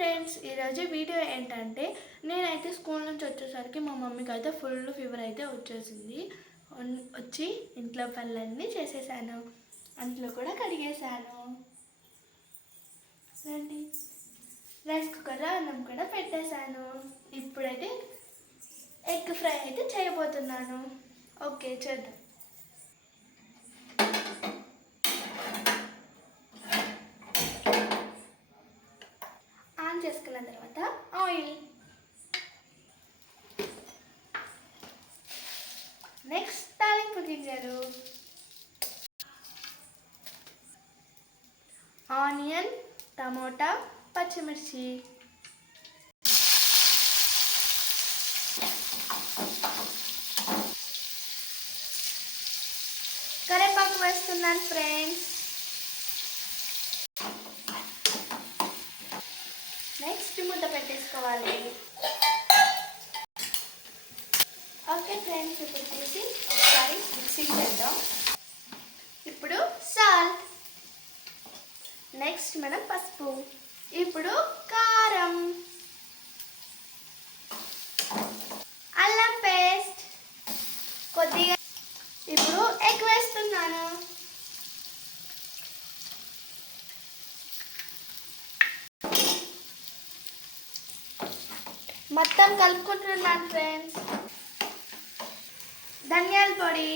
Friends, ఈరోజు video ఏంటంటే నేనైతే స్కూల్ నుంచి వచ్చేసరికి మా మమ్మీకి అయితే ఫుల్ ఫీవర్ అయితే వచ్చేసింది. వచ్చి ఇంట్లో పనులన్నీ చేసేసాను, అంట్లో కూడా కడిగేసాను. రండి, రైస్ కుక్కర్లో అన్నం కూడా పెట్టేశాను. ఇప్పుడైతే ఎగ్ ఫ్రై అయితే చేయబోతున్నాను. ఓకే, చేద్దాం. ఆన్ చేసుకున్న తర్వాత ఆయిల్, నెక్స్ట్ తాలింపు గింజలు, ఆనియన్, టమోటా, పచ్చిమిర్చి, కరివేపాకు వేస్తున్నాను ఫ్రెండ్స్. నెక్స్ట్ ముద్ద పెట్టేసుకోవాలి. ఓకే ఫ్రెండ్స్, ఇప్పుడు తీసి ఒకసారి మిక్సింగ్ చేద్దాం. ఇప్పుడు సాల్ట్, నెక్స్ట్ మనం పసుపు, ఇప్పుడు కారం, అల్లం పేస్ట్ కొద్దిగా. ఇప్పుడు ఎగ్ వేస్తున్నాను. మొత్తం కలుపుకుంటున్నాను ఫ్రెండ్స్. ధనియాల పొడి,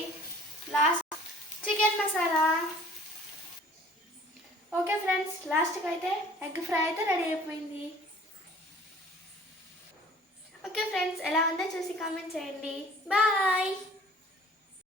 last chicken masala. Okay friends, లాస్ట్కి అయితే ఎగ్ ఫ్రై అయితే రెడీ అయిపోయింది. ఓకే ఫ్రెండ్స్, ఎలా ఉందో చూసి కామెంట్ చేయండి. బాయ్.